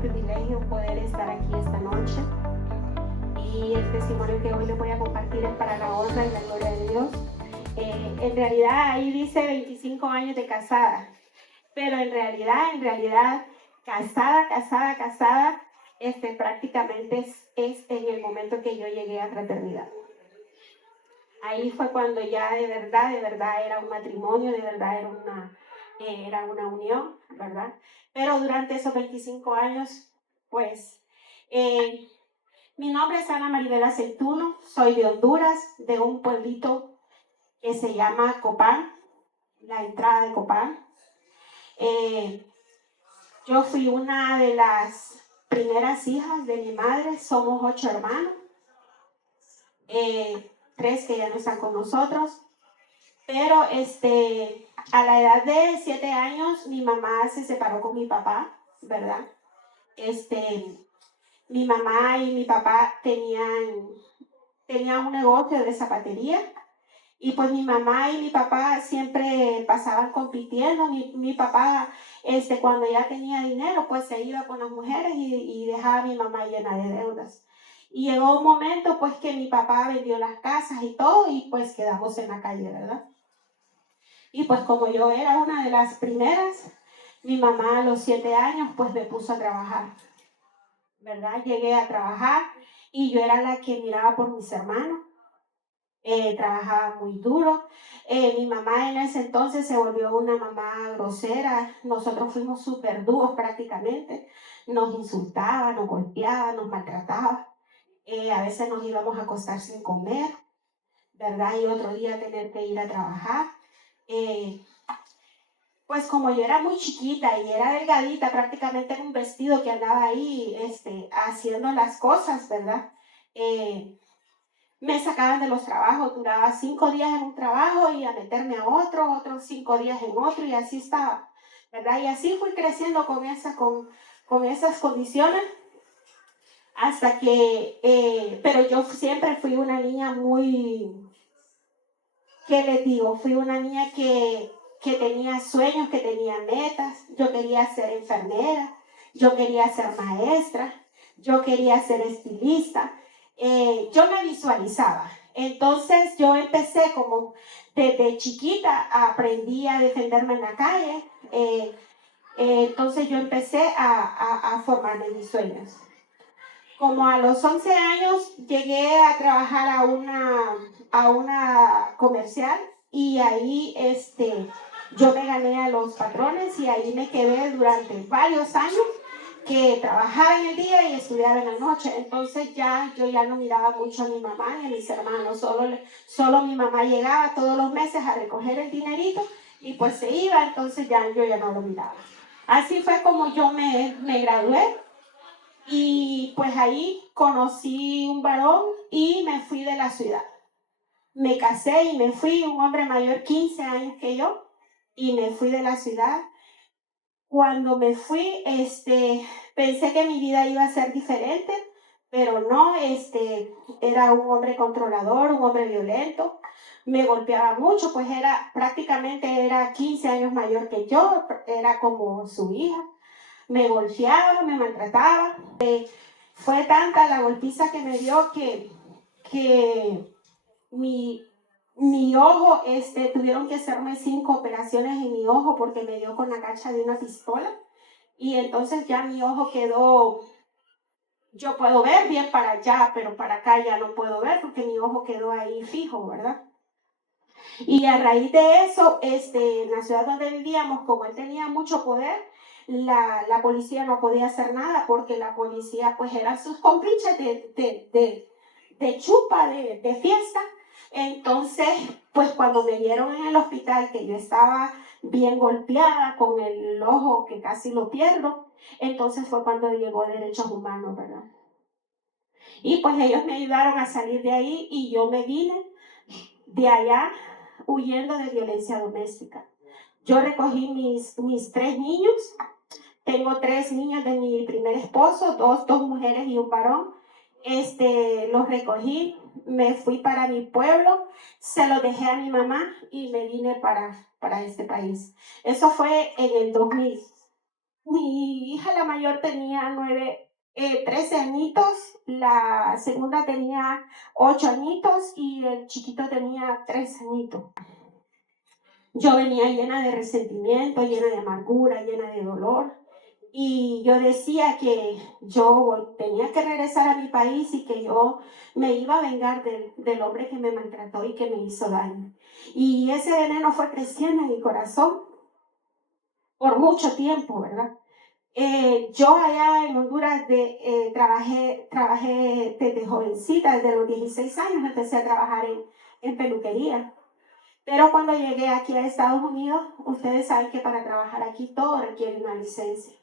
privilegio poder estar aquí esta noche. Y el testimonio que hoy les voy a compartir es para la honra y la gloria de Dios. En realidad ahí dice 25 años de casada, pero en realidad, casada, prácticamente es en el momento que yo llegué a fraternidad. Ahí fue cuando ya de verdad era un matrimonio, de verdad era una unión, ¿verdad? Pero durante esos 25 años, pues, mi nombre es Ana Maribel Aceituno, soy de Honduras, de un pueblito que se llama Copán, la entrada de Copán. Yo fui una de las primeras hijas de mi madre, somos 8 hermanos, 3 que ya no están con nosotros, pero a la edad de 7 años mi mamá se separó con mi papá, ¿verdad? Mi mamá y mi papá tenían un negocio de zapatería. Y pues mi mamá y mi papá siempre pasaban compitiendo. Mi papá, cuando ya tenía dinero, pues se iba con las mujeres y dejaba a mi mamá llena de deudas. Y llegó un momento, pues, que mi papá vendió las casas y todo, y pues quedamos en la calle, ¿verdad? Y pues como yo era una de las primeras, mi mamá a los 7 años, pues me puso a trabajar, ¿verdad? Llegué a trabajar y yo era la que miraba por mis hermanos. Trabajaba muy duro. Mi mamá en ese entonces se volvió una mamá grosera. Nosotros fuimos súper duros prácticamente. Nos insultaba, nos golpeaba, nos maltrataba. A veces nos íbamos a acostar sin comer, ¿verdad? Y otro día tener que ir a trabajar. Pues como yo era muy chiquita y era delgadita, prácticamente en un vestido que andaba ahí haciendo las cosas, ¿verdad? Me sacaban de los trabajos, duraba 5 días en un trabajo y a meterme a otros 5 días en otro y así estaba, ¿verdad? Y así fui creciendo con esas condiciones hasta que, pero yo siempre fui una niña muy, ¿qué les digo? Fui una niña que tenía sueños, que tenía metas. Yo quería ser enfermera, yo quería ser maestra, yo quería ser estilista. Yo me visualizaba. Entonces yo empecé como desde chiquita, aprendí a defenderme en la calle. Entonces yo empecé a formarme mis sueños. Como a los 11 años llegué a trabajar a una comercial y ahí yo me gané a los patrones y ahí me quedé durante varios años, que trabajaba en el día y estudiaba en la noche. Entonces yo ya no miraba mucho a mi mamá ni a mis hermanos, solo mi mamá llegaba todos los meses a recoger el dinerito y pues se iba, entonces yo ya no lo miraba. Así fue como yo me gradué. Y pues ahí conocí un varón y me fui de la ciudad. Me casé y me fui, un hombre mayor 15 años que yo, y me fui de la ciudad. Cuando me fui, pensé que mi vida iba a ser diferente, pero no, era un hombre controlador, un hombre violento. Me golpeaba mucho, pues prácticamente era 15 años mayor que yo, era como su hija. Me golpeaba, me maltrataba. Fue tanta la golpiza que me dio que mi ojo, tuvieron que hacerme 5 operaciones en mi ojo porque me dio con la cacha de una pistola. Y entonces ya mi ojo quedó, yo puedo ver bien para allá, pero para acá ya no puedo ver porque mi ojo quedó ahí fijo, ¿verdad? Y a raíz de eso, en la ciudad donde vivíamos, como él tenía mucho poder, la policía no podía hacer nada porque la policía pues eran sus cómplices de chupa, de fiesta. Entonces, pues cuando me vieron en el hospital que yo estaba bien golpeada con el ojo que casi lo pierdo, entonces fue cuando llegó Derechos Humanos, ¿verdad? Y pues ellos me ayudaron a salir de ahí y yo me vine de allá huyendo de violencia doméstica. Yo recogí mis 3 niños. Tengo 3 niñas de mi primer esposo, dos mujeres y un varón. Los recogí, me fui para mi pueblo, se los dejé a mi mamá y me vine para este país. Eso fue en el 2000. Mi hija la mayor tenía 13 añitos, la segunda tenía 8 añitos y el chiquito tenía 3 añitos. Yo venía llena de resentimiento, llena de amargura, llena de dolor. Y yo decía que yo tenía que regresar a mi país y que yo me iba a vengar del hombre que me maltrató y que me hizo daño. Y ese veneno fue creciendo en mi corazón por mucho tiempo, ¿verdad? Yo allá en Honduras trabajé desde jovencita, desde los 16 años empecé a trabajar en peluquería. Pero cuando llegué aquí a Estados Unidos, ustedes saben que para trabajar aquí todo requiere una licencia.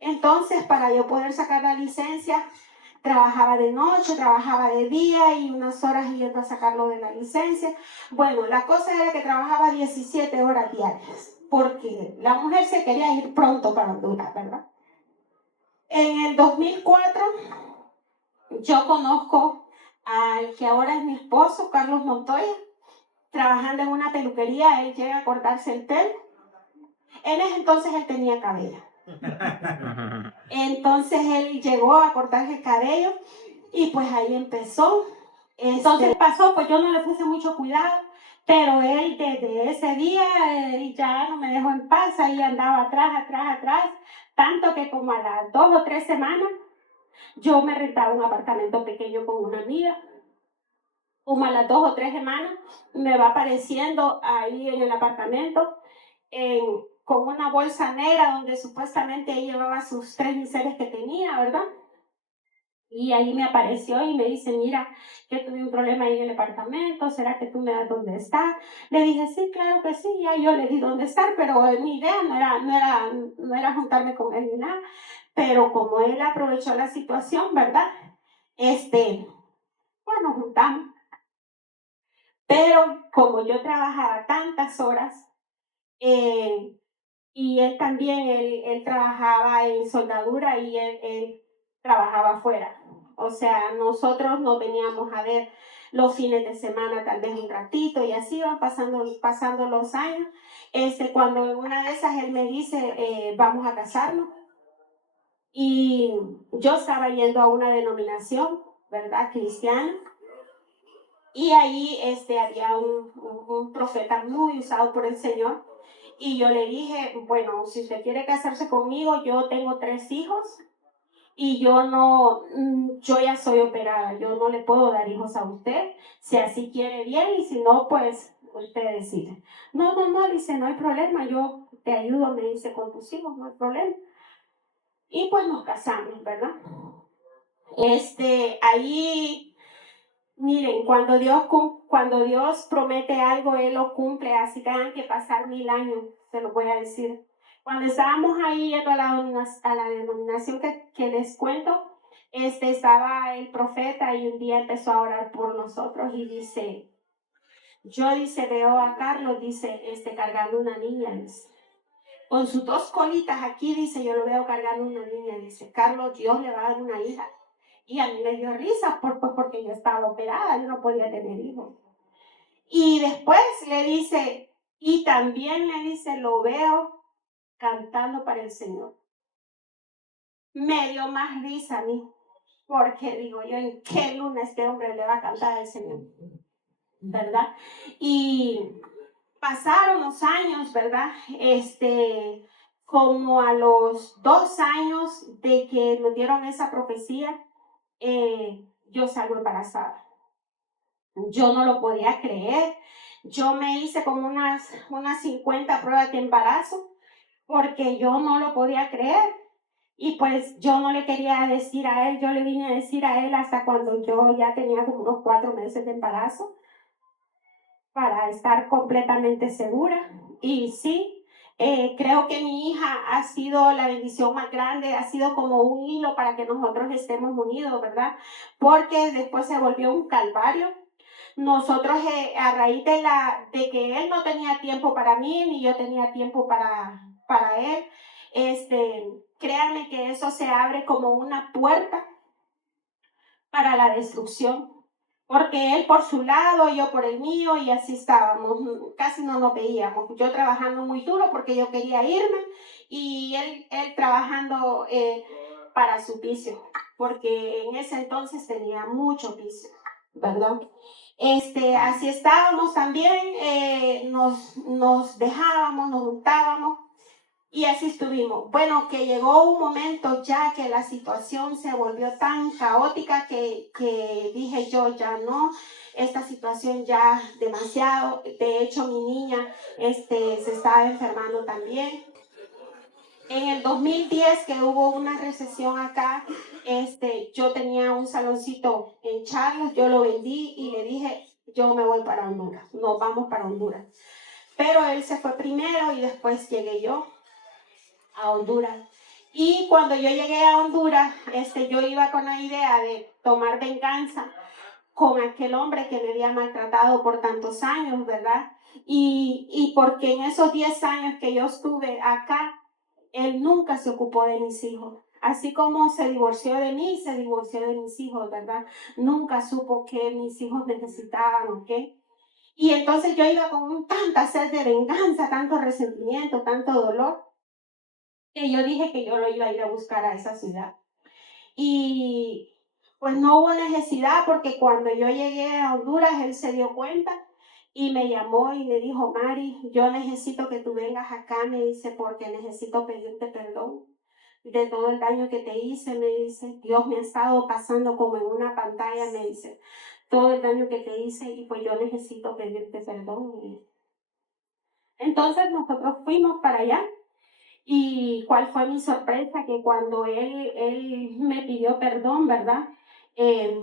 Entonces, para yo poder sacar la licencia, trabajaba de noche, trabajaba de día y unas horas yendo a sacarlo de la licencia. Bueno, la cosa era que trabajaba 17 horas diarias, porque la mujer se quería ir pronto para Honduras, ¿verdad? En el 2004, yo conozco al que ahora es mi esposo, Carlos Montoya, trabajando en una peluquería. Él llega a cortarse el pelo. En ese entonces él tenía cabello. Entonces él llegó a cortarse el cabello y pues ahí empezó. Entonces pasó, pues yo no le puse mucho cuidado, pero él desde ese día ya no me dejó en paz, ahí andaba atrás, tanto que como a las 2 o 3 semanas yo me rentaba un apartamento pequeño con una amiga. Como a las 2 o 3 semanas me va apareciendo ahí en el apartamento con una bolsa negra donde supuestamente ella llevaba sus 3 miseres que tenía, ¿verdad? Y ahí me apareció y me dice, mira, que tuve un problema ahí en el apartamento, ¿será que tú me das dónde está? Le dije, sí, claro que sí, ya yo le di dónde estar, pero mi idea no era juntarme con él ni nada, pero como él aprovechó la situación, ¿verdad? Bueno, juntamos. Pero como yo trabajaba tantas horas, eh, y él también, él trabajaba en soldadura y él trabajaba afuera. O sea, nosotros nos veníamos a ver los fines de semana, tal vez un ratito, y así van pasando los años. Cuando en una de esas él me dice, vamos a casarnos. Y yo estaba yendo a una denominación, ¿verdad? Cristiana. Y ahí había un profeta muy usado por el Señor. Y yo le dije, bueno, si usted quiere casarse conmigo, yo tengo 3 hijos y yo ya soy operada, yo no le puedo dar hijos a usted. Si así quiere bien y si no, pues usted decide. No, dice, no hay problema, yo te ayudo, me dice, con tus hijos, no hay problema. Y pues nos casamos, ¿verdad? Ahí... Miren, cuando Dios promete algo, Él lo cumple, así tengan que pasar 1000 años, se lo voy a decir. Cuando estábamos ahí yendo a la denominación que les cuento, estaba el profeta y un día empezó a orar por nosotros y dice, veo a Carlos, dice, cargando una niña, dice. Con sus 2 colitas aquí, dice, yo lo veo cargando una niña, dice, Carlos, Dios le va a dar una hija. Y a mí me dio risa porque yo estaba operada, yo no podía tener hijos. Y después le dice, y también le dice, lo veo cantando para el Señor. Me dio más risa a mí, porque digo yo, ¿en qué luna este hombre le va a cantar al Señor? ¿Verdad? Y pasaron los años, ¿verdad? Como a los 2 años de que nos dieron esa profecía, yo salgo embarazada. Yo no lo podía creer. Yo me hice como unas 50 pruebas de embarazo porque yo no lo podía creer. Y pues yo no le quería decir a él, yo le vine a decir a él hasta cuando yo ya tenía como unos 4 meses de embarazo para estar completamente segura. Y sí, creo que mi hija ha sido la bendición más grande, ha sido como un hilo para que nosotros estemos unidos, ¿verdad? Porque después se volvió un calvario. Nosotros, a raíz de que él no tenía tiempo para mí, ni yo tenía tiempo para él, créanme que eso se abre como una puerta para la destrucción. porque él por su lado, yo por el mío, y así estábamos, casi no nos veíamos. Yo trabajando muy duro porque yo quería irme, y él trabajando para su piso, porque en ese entonces tenía mucho piso, ¿verdad? Así estábamos también, nos dejábamos, nos juntábamos, y así estuvimos. Bueno, que llegó un momento ya que la situación se volvió tan caótica que dije yo, ya no, esta situación ya demasiado. De hecho, mi niña se estaba enfermando también. En el 2010, que hubo una recesión acá, yo tenía un saloncito en Charlos, yo lo vendí y le dije, yo me voy para Honduras, nos vamos para Honduras. Pero él se fue primero y después llegué yo a Honduras. Y cuando yo llegué a Honduras, yo iba con la idea de tomar venganza con aquel hombre que me había maltratado por tantos años, ¿verdad? Y porque en esos 10 años que yo estuve acá, él nunca se ocupó de mis hijos. Así como se divorció de mí, se divorció de mis hijos, ¿verdad? Nunca supo que mis hijos necesitaban, ¿ok? Y entonces yo iba con tanta sed de venganza, tanto resentimiento, tanto dolor, que yo dije que yo lo iba a ir a buscar a esa ciudad. Y pues no hubo necesidad, porque cuando yo llegué a Honduras, él se dio cuenta y me llamó y me dijo, Mari, yo necesito que tú vengas acá, me dice, porque necesito pedirte perdón de todo el daño que te hice, me dice. Dios me ha estado pasando como en una pantalla, me dice, todo el daño que te hice, y pues yo necesito pedirte perdón. Entonces nosotros fuimos para allá. Y cuál fue mi sorpresa, que cuando él me pidió perdón, ¿verdad? Eh,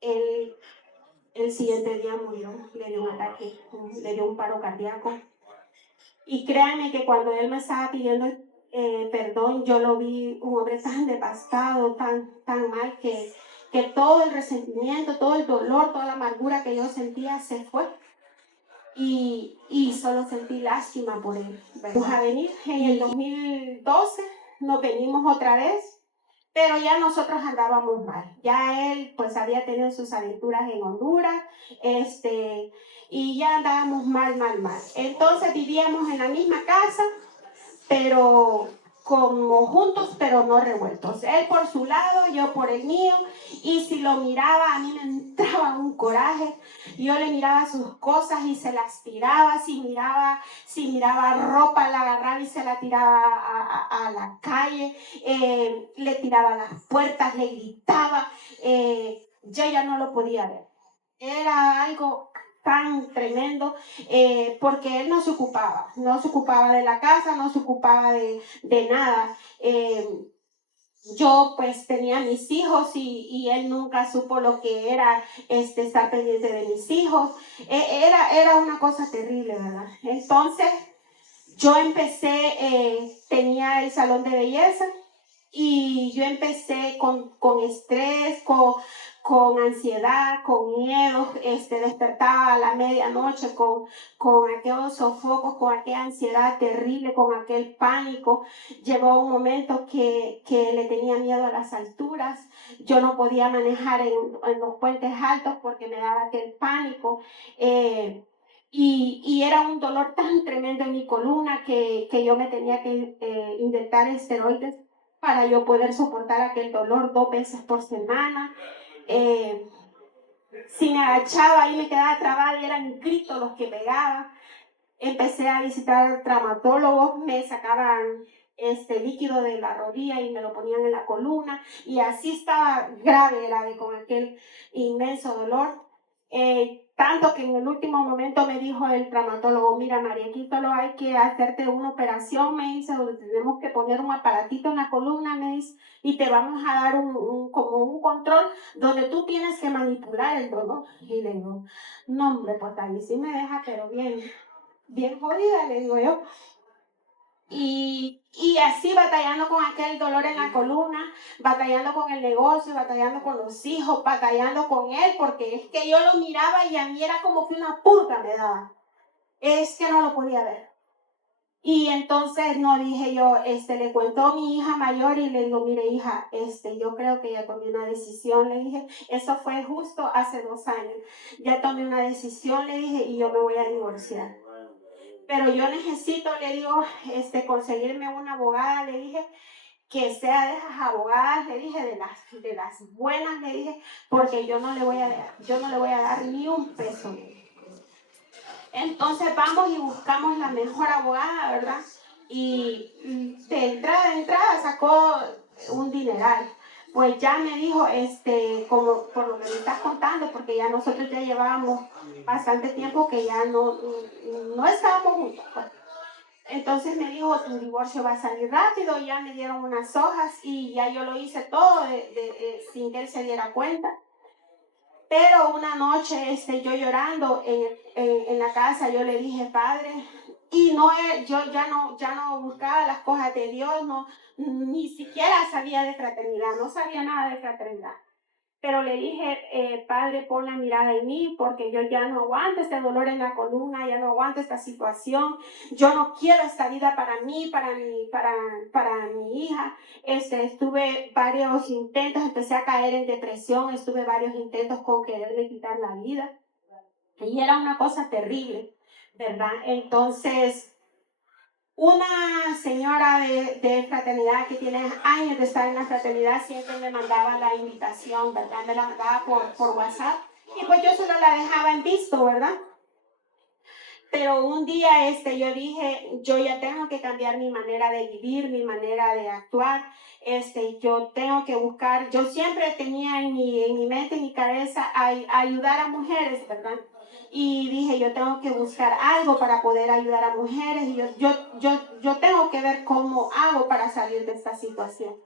él el siguiente día murió, le dio un ataque, le dio un paro cardíaco. Y créanme que cuando él me estaba pidiendo perdón, yo lo vi un hombre tan devastado, tan mal, que todo el resentimiento, todo el dolor, toda la amargura que yo sentía se fue. Y solo sentí lástima por él. Vamos a venir en el 2012, nos venimos otra vez, pero ya nosotros andábamos mal. Ya él pues había tenido sus aventuras en Honduras, y ya andábamos mal. Entonces vivíamos en la misma casa, pero como juntos, pero no revueltos. Él por su lado, yo por el mío, y si lo miraba, a mí me entraba un coraje. Yo le miraba sus cosas y se las tiraba. Si miraba ropa, la agarraba y se la tiraba a la calle. Le tiraba las puertas, le gritaba. Yo ya no lo podía ver. Era algo tan tremendo, porque él no se ocupaba de la casa, no se ocupaba de nada. Yo pues tenía mis hijos, y él nunca supo lo que era estar pendiente de mis hijos. Era una cosa terrible, ¿verdad? Entonces yo empecé, tenía el salón de belleza, y yo empecé con estrés, con ansiedad, con miedo, despertaba a la medianoche con aquellos sofocos, con aquella ansiedad terrible, con aquel pánico. Llegó un momento que le tenía miedo a las alturas. Yo no podía manejar en los puentes altos porque me daba aquel pánico. Y era un dolor tan tremendo en mi columna que yo me tenía que inyectar esteroides para yo poder soportar aquel dolor 2 veces por semana. Si me agachaba y me quedaba trabada, y eran gritos los que pegaba. Empecé a visitar traumatólogos, me sacaban líquido de la rodilla y me lo ponían en la columna, y así estaba grave, con aquel inmenso dolor. Tanto que en el último momento me dijo el traumatólogo, mira María, aquí solo hay que hacerte una operación, me dice, donde tenemos que poner un aparatito en la columna, me dice, y te vamos a dar como un control donde tú tienes que manipular el dolor. Y le digo, no hombre, pues ahí sí me deja, pero bien jodida, le digo yo. Y así batallando con aquel dolor en la columna, batallando con el negocio, batallando con los hijos, batallando con él, porque es que yo lo miraba y a mí era como que una purga me daba. Es que no lo podía ver. Y entonces no dije yo, le cuento a mi hija mayor y le digo, mire hija, yo creo que ya tomé una decisión, le dije, eso fue justo hace 2 años, ya tomé una decisión, le dije, y yo me voy a divorciar. Pero yo necesito, le digo, conseguirme una abogada, le dije, que sea de esas abogadas, le dije, de las buenas, le dije, porque yo no le voy a dar ni un peso. Entonces vamos y buscamos la mejor abogada, ¿verdad? Y de entrada sacó un dineral. Pues ya me dijo, como por lo que me estás contando, porque ya nosotros ya llevábamos bastante tiempo que ya no estábamos juntos. Pues. Entonces me dijo, tu divorcio va a salir rápido, ya me dieron unas hojas y ya yo lo hice todo sin que él se diera cuenta. Pero una noche yo llorando en la casa, yo le dije, Padre, y yo ya no buscaba las cosas de Dios, ni siquiera sabía de fraternidad, no sabía nada de fraternidad. Pero le dije, Padre, pon la mirada en mí, porque yo ya no aguanto este dolor en la columna, ya no aguanto esta situación, yo no quiero esta vida para mí, para mi hija. Estuve varios intentos, empecé a caer en depresión, estuve varios intentos con quererle quitar la vida, y era una cosa terrible, ¿verdad? Entonces, una señora de fraternidad que tiene años de estar en la fraternidad siempre me mandaba la invitación, ¿verdad? Me la mandaba por WhatsApp y pues yo solo la dejaba en visto, ¿verdad? Pero un día yo dije, yo ya tengo que cambiar mi manera de vivir, mi manera de actuar, yo tengo que buscar, yo siempre tenía en mi mente, en mi cabeza, ayudar a mujeres, ¿verdad? Y dije, yo tengo que buscar algo para poder ayudar a mujeres y yo tengo que ver cómo hago para salir de esta situación.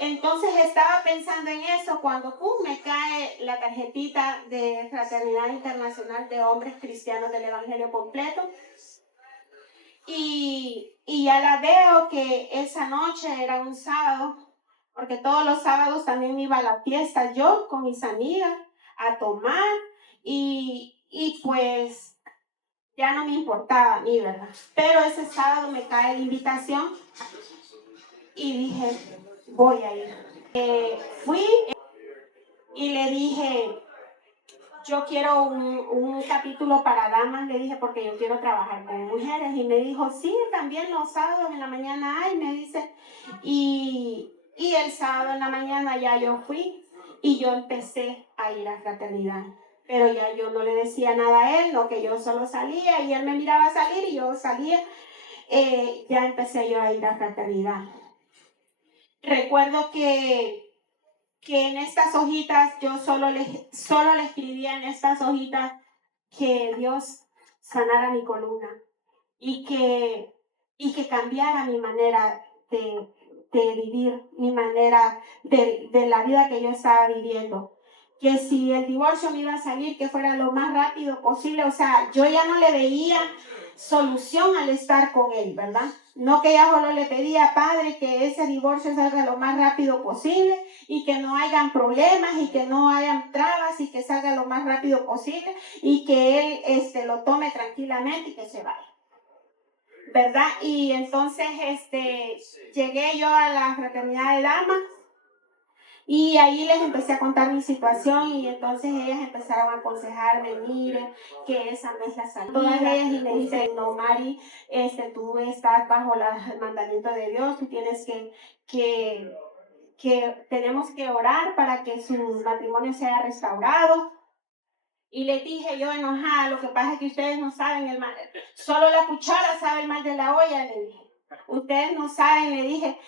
Entonces estaba pensando en eso cuando me cae la tarjetita de Fraternidad Internacional de Hombres Cristianos del Evangelio Completo. Y ya la veo que esa noche era un sábado, porque todos los sábados también iba a la fiesta yo con mis amigas a tomar y pues ya no me importaba a mí, ¿verdad? Pero ese sábado me cae la invitación y dije, voy a ir. Fui y le dije, yo quiero un capítulo para damas, le dije, porque yo quiero trabajar con mujeres. Y me dijo, sí, también los sábados en la mañana hay, me dice. Y el sábado en la mañana ya yo fui y yo empecé a ir a fraternidad. Pero ya yo no le decía nada a él, no, que yo solo salía y él me miraba salir y yo salía. Ya empecé yo a ir a fraternidad. Recuerdo que en estas hojitas, yo solo le escribía en estas hojitas que Dios sanara mi columna y que cambiara mi manera de vivir, mi manera de la vida que yo estaba viviendo. Que si el divorcio me iba a salir, que fuera lo más rápido posible. O sea, yo ya no le veía solución al estar con él, ¿verdad? No que ya solo le pedía, Padre, que ese divorcio salga lo más rápido posible y que no hayan problemas y que no hayan trabas y que salga lo más rápido posible y que él lo tome tranquilamente y que se vaya, ¿verdad? Y entonces llegué yo a la fraternidad de damas y ahí les empecé a contar mi situación y entonces ellas empezaron a aconsejarme, mire, que esa no es la salida. Todas ellas y me dicen, no, Mari, tú estás bajo el mandamiento de Dios, tú tienes que tenemos que orar para que su matrimonio sea restaurado. Y les dije yo enojada, lo que pasa es que ustedes no saben el mal, solo la cuchara sabe el mal de la olla, le dije. Ustedes no saben, le dije,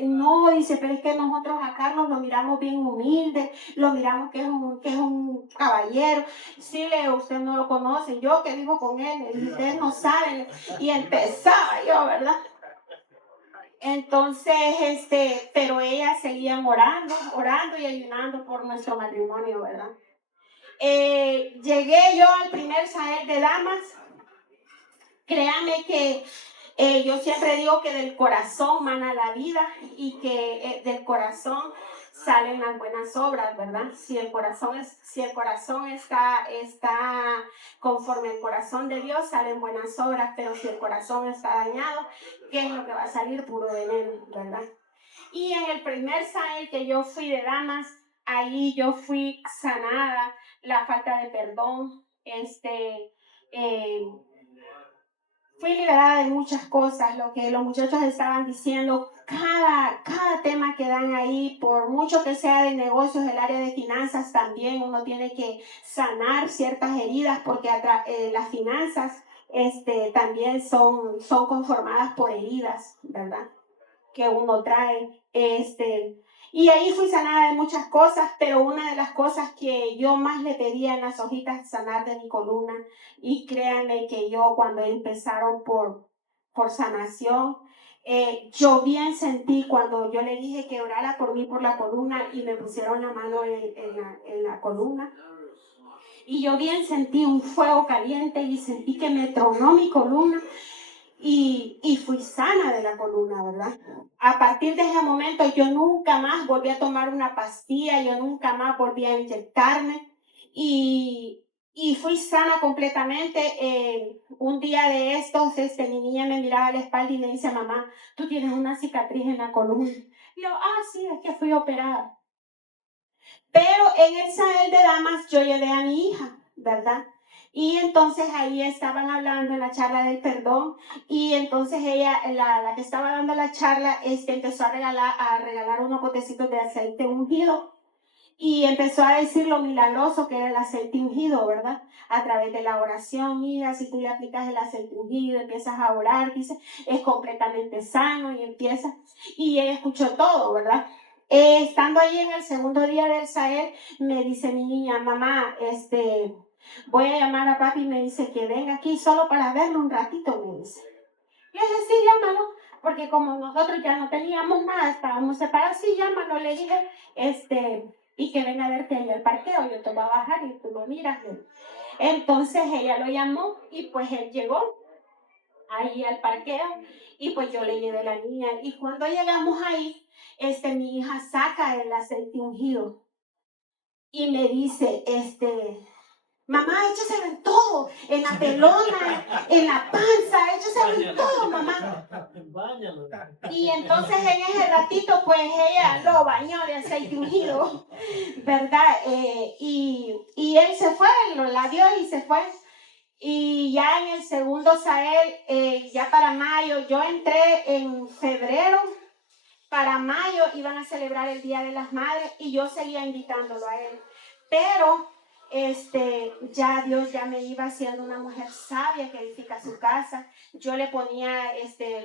no, dice, pero es que nosotros a Carlos lo miramos bien humilde, lo miramos que es un caballero. Sí, le digo, usted no lo conoce, yo que vivo con él, le dije, ustedes no saben. Y empezaba yo, ¿verdad? Entonces, pero ellas seguían orando y ayunando por nuestro matrimonio, ¿verdad? Llegué yo al primer Sahel de damas. Créanme que yo siempre digo que del corazón mana la vida y que del corazón salen las buenas obras, ¿verdad? Si el corazón está conforme al corazón de Dios, salen buenas obras, pero si el corazón está dañado, ¿qué es lo que va a salir? Puro veneno, ¿verdad? Y en el primer Sahel que yo fui de damas, ahí yo fui sanada, la falta de perdón, fui liberada de muchas cosas, lo que los muchachos estaban diciendo, cada tema que dan ahí, por mucho que sea de negocios, el área de finanzas también, uno tiene que sanar ciertas heridas, porque las finanzas también son conformadas por heridas, ¿verdad? Que uno trae. Y ahí fui sanada de muchas cosas, pero una de las cosas que yo más le pedía en las hojitas sanar de mi columna, y créanme que yo cuando empezaron por sanación, yo bien sentí cuando yo le dije que orara por mí por la columna y me pusieron la mano en la columna. Y yo bien sentí un fuego caliente y sentí que me tronó mi columna. Y fui sana de la columna, ¿verdad? A partir de ese momento yo nunca más volví a tomar una pastilla, yo nunca más volví a inyectarme y fui sana completamente. Un día de estos, mi niña me miraba a la espalda y me dice, mamá, tú tienes una cicatriz en la columna. Y yo, sí, es que fui operada. Pero en el Sahel de Damas yo llevé a mi hija, ¿verdad? Y entonces ahí estaban hablando en la charla del perdón y entonces ella, la que estaba dando la charla, empezó a regalar unos botecitos de aceite ungido y empezó a decir lo milagroso que era el aceite ungido, ¿verdad? A través de la oración, mira, si tú le aplicas el aceite ungido, empiezas a orar, dice, es completamente sano y empieza, y ella escuchó todo, ¿verdad? Estando ahí en el segundo día del Sahel, me dice mi niña, mamá, voy a llamar a papi y me dice que venga aquí solo para verlo un ratito, me dice. Le dije, sí, llámalo, porque como nosotros ya no teníamos nada, estábamos separados, sí, llámalo, le dije, y que venga a verte ahí al parqueo, yo te voy a bajar y tú lo miras. Entonces ella lo llamó y pues él llegó ahí al parqueo y pues yo le llevé a la niña y cuando llegamos ahí, mi hija saca el aceite ungido y me dice, mamá, échaselo en todo, en la pelona, en la panza, échaselo en todo, mamá. Y entonces en ese ratito, pues ella lo bañó de aceite ungido, ¿verdad? Y él se fue, lo la dio y se fue. Y ya en el segundo Sahel, ya para mayo, yo entré en febrero, para mayo iban a celebrar el Día de las Madres y yo seguía invitándolo a él. Pero ya Dios ya me iba haciendo una mujer sabia que edifica su casa. Yo le ponía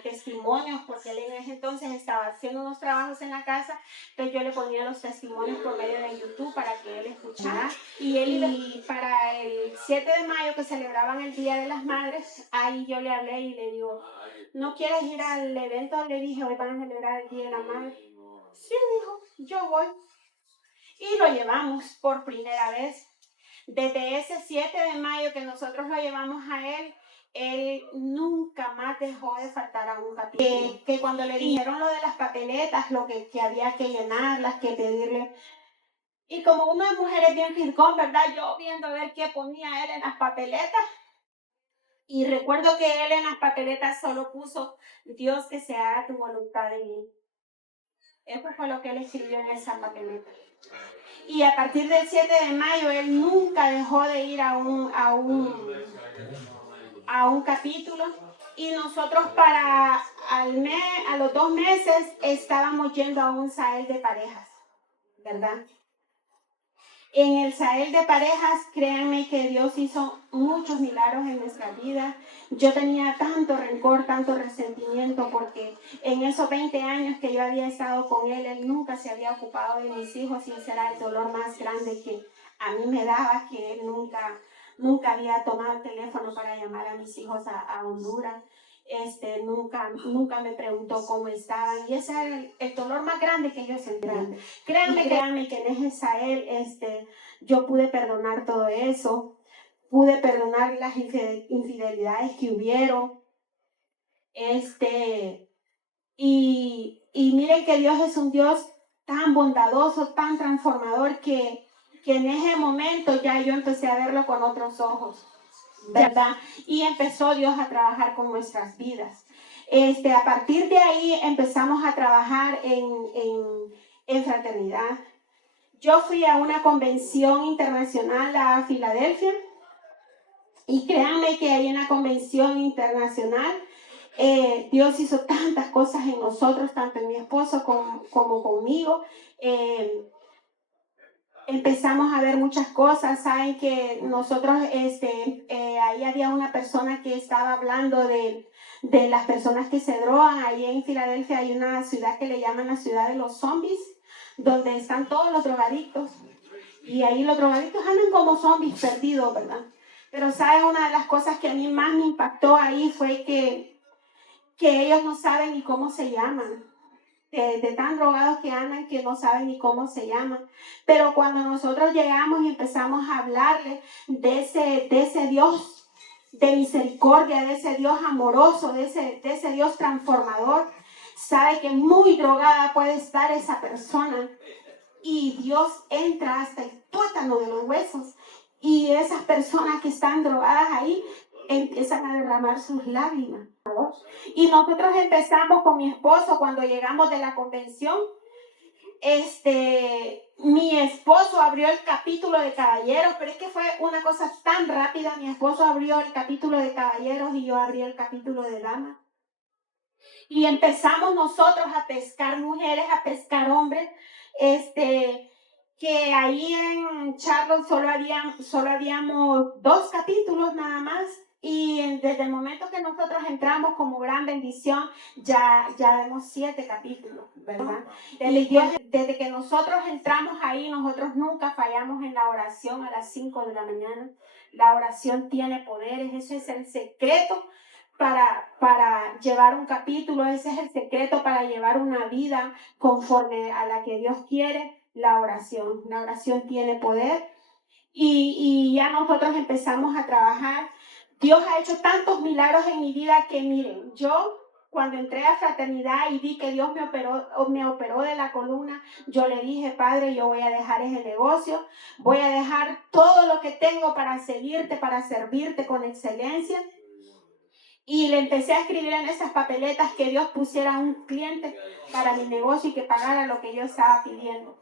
testimonios porque él en ese entonces estaba haciendo unos trabajos en la casa, entonces yo le ponía los testimonios por medio de YouTube para que él escuchara. Y para el 7 de mayo que celebraban el Día de las Madres, ahí yo le hablé y le digo, ¿no quieres ir al evento? Le dije, hoy van a celebrar el Día de la Madre. Sí, dijo, yo voy. Y lo llevamos por primera vez. Desde ese 7 de mayo que nosotros lo llevamos a él nunca más dejó de faltar a un capítulo. Que cuando le dijeron lo de las papeletas, lo que había que llenarlas, que pedirle. Y como una mujer es bien rincón, ¿verdad? Yo viendo a ver qué ponía él en las papeletas. Y recuerdo que él en las papeletas solo puso, Dios, que se haga tu voluntad en mí. Eso fue lo que él escribió en esa papeleta. Y a partir del 7 de mayo, él nunca dejó de ir a un capítulo. Y nosotros a los 2 meses estábamos yendo a un Sahel de parejas, ¿verdad? En el Sahel de parejas, créanme que Dios hizo muchos milagros en nuestra vida. Yo tenía tanto rencor, tanto resentimiento, porque en esos 20 años que yo había estado con él nunca se había ocupado de mis hijos y ese era el dolor más grande que a mí me daba, que él nunca había tomado el teléfono para llamar a mis hijos a Honduras. Nunca me preguntó cómo estaban y ese era el dolor más grande que yo sentía. Créanme que en ese Sahel yo pude perdonar todo eso, pude perdonar las infidelidades que hubieron, y miren que Dios es un Dios tan bondadoso, tan transformador que en ese momento ya yo empecé a verlo con otros ojos, ¿verdad? Y empezó Dios a trabajar con nuestras vidas. A partir de ahí empezamos a trabajar en fraternidad. Yo fui a una convención internacional a Filadelfia y créanme que ahí en la convención internacional Dios hizo tantas cosas en nosotros, tanto en mi esposo como conmigo. Empezamos a ver muchas cosas. Saben que nosotros, ahí había una persona que estaba hablando de las personas que se drogan. Ahí en Filadelfia hay una ciudad que le llaman la ciudad de los zombies, donde están todos los drogadictos. Y ahí los drogadictos andan como zombies perdidos, ¿verdad? Pero ¿saben? Una de las cosas que a mí más me impactó ahí fue que ellos no saben ni cómo se llaman. De tan drogados que andan que no saben ni cómo se llaman. Pero cuando nosotros llegamos y empezamos a hablarle de ese Dios de misericordia, de ese Dios amoroso, de ese Dios transformador, sabe que muy drogada puede estar esa persona y Dios entra hasta el tuétano de los huesos y esas personas que están drogadas ahí empiezan a derramar sus lágrimas. Y nosotros empezamos con mi esposo cuando llegamos de la convención. Mi esposo abrió el capítulo de caballeros, pero es que fue una cosa tan rápida. Mi esposo abrió el capítulo de caballeros y yo abrí el capítulo de damas. Y empezamos nosotros a pescar mujeres, a pescar hombres, que ahí en Charlotte solo habíamos 2 capítulos nada más. Y desde el momento que nosotros entramos como gran bendición, ya vemos 7 capítulos, ¿verdad? Desde que nosotros entramos ahí, nosotros nunca fallamos en la oración a las 5 de la mañana. La oración tiene poderes, eso es el secreto para llevar un capítulo, ese es el secreto para llevar una vida conforme a la que Dios quiere, la oración. La oración tiene poder y ya nosotros empezamos a trabajar. Dios ha hecho tantos milagros en mi vida que miren, yo cuando entré a fraternidad y vi que Dios me operó de la columna, yo le dije, Padre, yo voy a dejar ese negocio, voy a dejar todo lo que tengo para seguirte, para servirte con excelencia. Y le empecé a escribir en esas papeletas que Dios pusiera un cliente para mi negocio y que pagara lo que yo estaba pidiendo.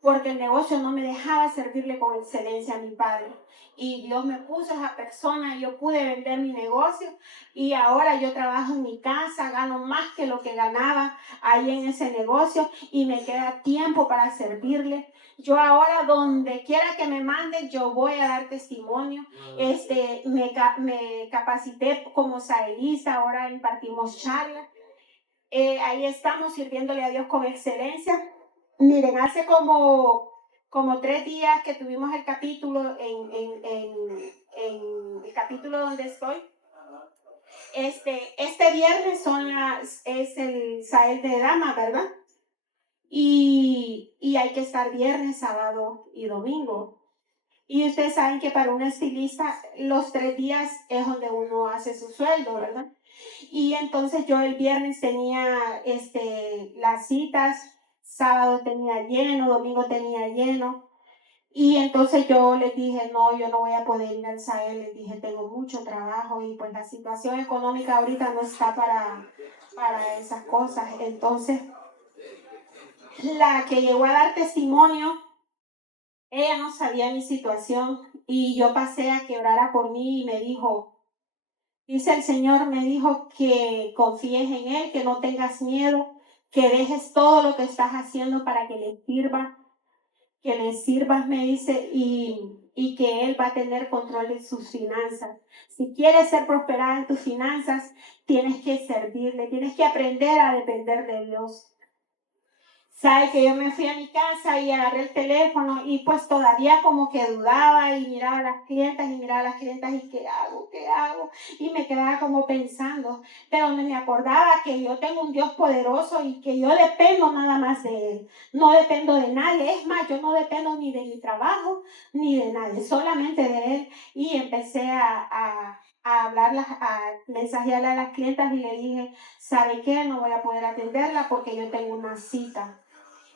Porque el negocio no me dejaba servirle con excelencia a mi padre. Y Dios me puso a esa persona y yo pude vender mi negocio. Y ahora yo trabajo en mi casa, gano más que lo que ganaba ahí en ese negocio y me queda tiempo para servirle. Yo ahora donde quiera que me manden, yo voy a dar testimonio. Me capacité como saelista, ahora impartimos charlas. Ahí estamos sirviéndole a Dios con excelencia. Miren, hace como 3 días que tuvimos el capítulo en el capítulo donde estoy. Este viernes es el Sael de Dama, ¿verdad? Y hay que estar viernes, sábado y domingo. Y ustedes saben que para un estilista los 3 días es donde uno hace su sueldo, ¿verdad? Y entonces yo el viernes tenía las citas, sábado tenía lleno, domingo tenía lleno. Y entonces yo les dije, no, yo no voy a poder ir al SAEL. Les dije, tengo mucho trabajo y pues la situación económica ahorita no está para esas cosas. Entonces, la que llegó a dar testimonio, ella no sabía mi situación y yo pasé a que orara por mí y me dijo, dice el Señor, me dijo que confíes en Él, que no tengas miedo, que dejes todo lo que estás haciendo para que le sirvas, me dice, y que Él va a tener control de sus finanzas. Si quieres ser prosperada en tus finanzas, tienes que servirle, tienes que aprender a depender de Dios. Sabe que yo me fui a mi casa y agarré el teléfono y pues todavía como que dudaba y miraba a las clientas y ¿qué hago? ¿Qué hago? Y me quedaba como pensando, pero me acordaba que yo tengo un Dios poderoso y que yo dependo nada más de Él. No dependo de nadie, es más, yo no dependo ni de mi trabajo ni de nadie, solamente de Él. Y empecé a hablarlas, a mensajearle a las clientas y le dije, ¿sabe qué? No voy a poder atenderla porque yo tengo una cita.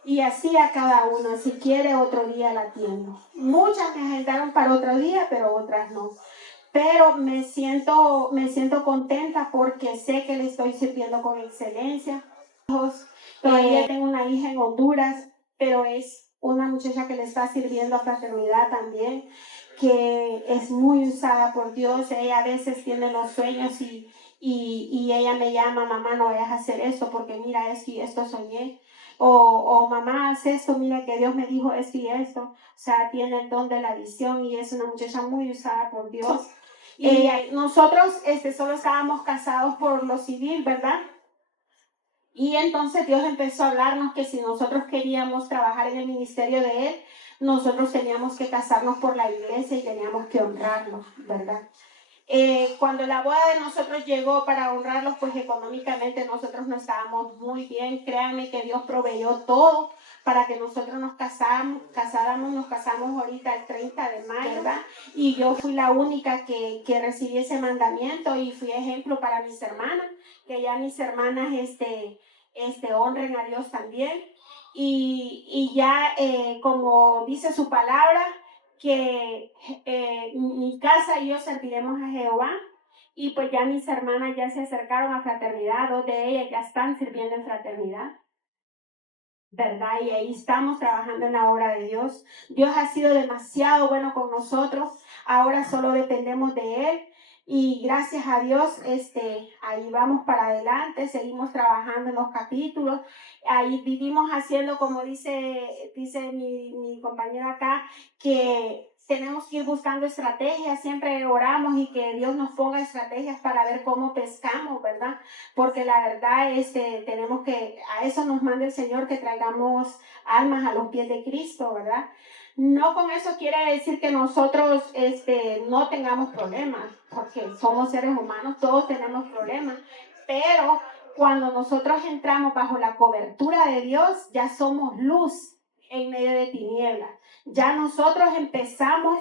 Y así a cada uno, si quiere otro día la atiendo. Muchas me agendaron para otro día, pero otras no. Pero me siento contenta porque sé que le estoy sirviendo con excelencia. Todavía tengo una hija en Honduras, pero es una muchacha que le está sirviendo a fraternidad también, que es muy usada por Dios. Ella a veces tiene los sueños y ella me llama, mamá, no vayas a hacer esto porque mira esto y esto soñé. O mamá, haz esto, mira que Dios me dijo esto y esto. O sea, tiene el don de la visión y es una muchacha muy usada por Dios. Y nosotros solo estábamos casados por lo civil, ¿verdad? Y entonces Dios empezó a hablarnos que si nosotros queríamos trabajar en el ministerio de Él, nosotros teníamos que casarnos por la iglesia y teníamos que honrarlo, ¿verdad? Cuando la boda de nosotros llegó para honrarlos, pues económicamente nosotros no estábamos muy bien. Créanme que Dios proveyó todo para que nosotros nos casáramos ahorita el 30 de mayo, ¿verdad? Y yo fui la única que recibí ese mandamiento y fui ejemplo para mis hermanas, que ya mis hermanas honren a Dios también. Y ya como dice su palabra, que mi casa y yo serviremos a Jehová. Y pues ya mis hermanas ya se acercaron a fraternidad, 2 de ellas ya están sirviendo en fraternidad, ¿verdad? Y ahí estamos trabajando en la obra de Dios. Dios ha sido demasiado bueno con nosotros, ahora solo dependemos de Él. Y gracias a Dios, ahí vamos para adelante, seguimos trabajando en los capítulos, ahí vivimos haciendo, como dice mi compañera acá, que tenemos que ir buscando estrategias, siempre oramos y que Dios nos ponga estrategias para ver cómo pescamos, ¿verdad? Porque la verdad tenemos que, a eso nos manda el Señor, que traigamos almas a los pies de Cristo, ¿verdad? No con eso quiere decir que nosotros no tengamos problemas, porque somos seres humanos, todos tenemos problemas, pero cuando nosotros entramos bajo la cobertura de Dios, ya somos luz en medio de tinieblas. Ya nosotros empezamos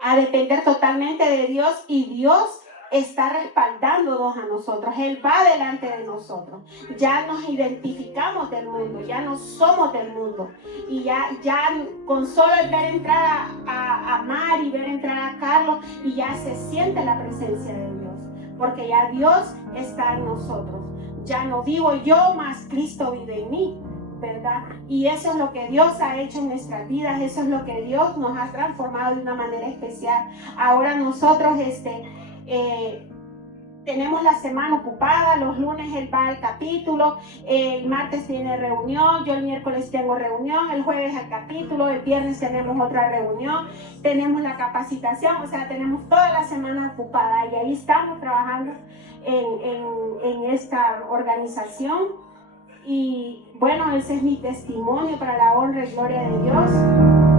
a depender totalmente de Dios y Dios está respaldándonos a nosotros. Él va delante de nosotros. Ya nos identificamos del mundo, ya no somos del mundo. Y ya con solo el ver entrar a Mar y ver entrar a Carlos, y ya se siente la presencia de Dios. Porque ya Dios está en nosotros. Ya no vivo yo, más Cristo vive en mí, ¿verdad? Y eso es lo que Dios ha hecho en nuestras vidas, eso es lo que Dios nos ha transformado de una manera especial. Ahora nosotros tenemos la semana ocupada, los lunes él va al capítulo, el martes tiene reunión, yo el miércoles tengo reunión, el jueves al capítulo, el viernes tenemos otra reunión, tenemos la capacitación, o sea, tenemos toda la semana ocupada y ahí estamos trabajando en esta organización. Y bueno, ese es mi testimonio para la honra y gloria de Dios.